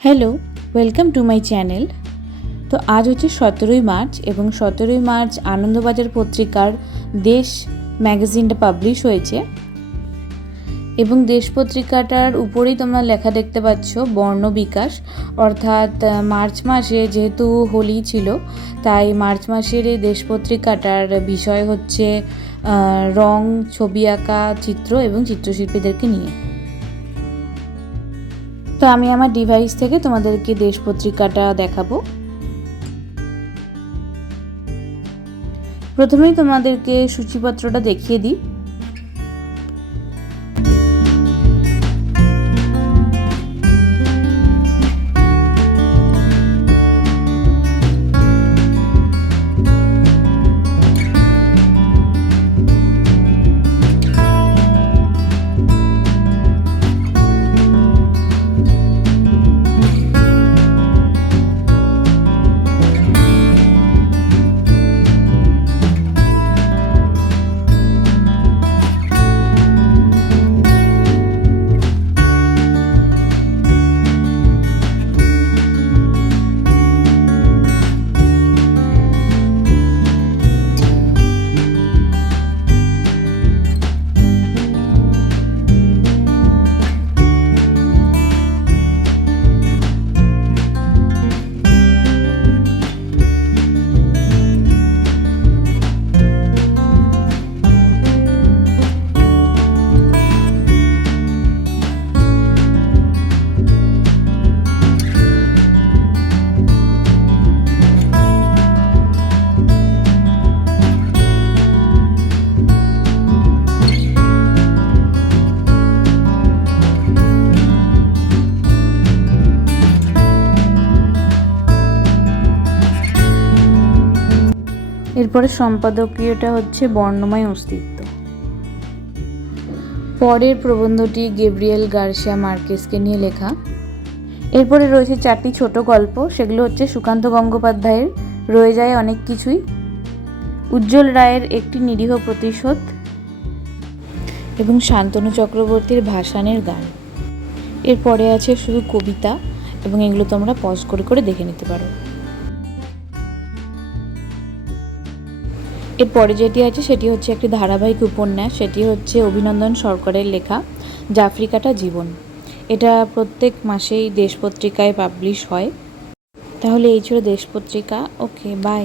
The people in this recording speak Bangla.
Hello, welcome to my channel. তো আজ হচ্ছে 17ই মার্চ এবং 17ই মার্চ আনন্দবাজার পত্রিকার দেশ ম্যাগাজিনটা পাবলিশ হয়েছে এবং দেশ পত্রিকাটার উপরেই তোমরা লেখা দেখতে পাচ্ছ বর্ণ বিকাশ, অর্থাৎ মার্চ মাসে যেহেতু হোলি ছিল তাই মার্চ মাসের এই দেশ পত্রিকাটার বিষয় হচ্ছে রং, ছবি আঁকা, চিত্র এবং চিত্রশিল্পীদেরকে নিয়ে। তো আমি আমার ডিভাইস থেকে তোমাদেরকে দেশ পত্রিকাটা দেখাবো। প্রথমেই তোমাদেরকে সূচিপত্রটা দেখিয়ে দিই। এরপরে সম্পাদকীয়টা হচ্ছে বর্ণময় অস্তিত্ব। পরের প্রবন্ধটি গ্যাব্রিয়েল গার্সিয়া মার্কেসকে নিয়ে লেখা। এরপরে রয়েছে 4টি ছোট গল্প, সেগুলো হচ্ছে সুকান্ত গঙ্গোপাধ্যায়ের রয়ে যায় অনেক কিছুই, উজ্জ্বল রায়ের একটি নিরীহ প্রতিশোধ এবং শান্তনু চক্রবর্তীর ভাসানের গান। এরপরে আছে শুধু কবিতা এবং এগুলো তোমরা পজ করে করে দেখে নিতে পারো। এরপরে যেটি আছে সেটি হচ্ছে একটি ধারাবাহিক উপন্যাস, সেটি হচ্ছে অভিনন্দন সরকারের লেখা জাফরি কাটা জীবন। এটা প্রত্যেক মাসেই দেশ পত্রিকায় পাবলিশ হয়। তাহলে এই ছিল দেশ পত্রিকা। ওকে, বাই।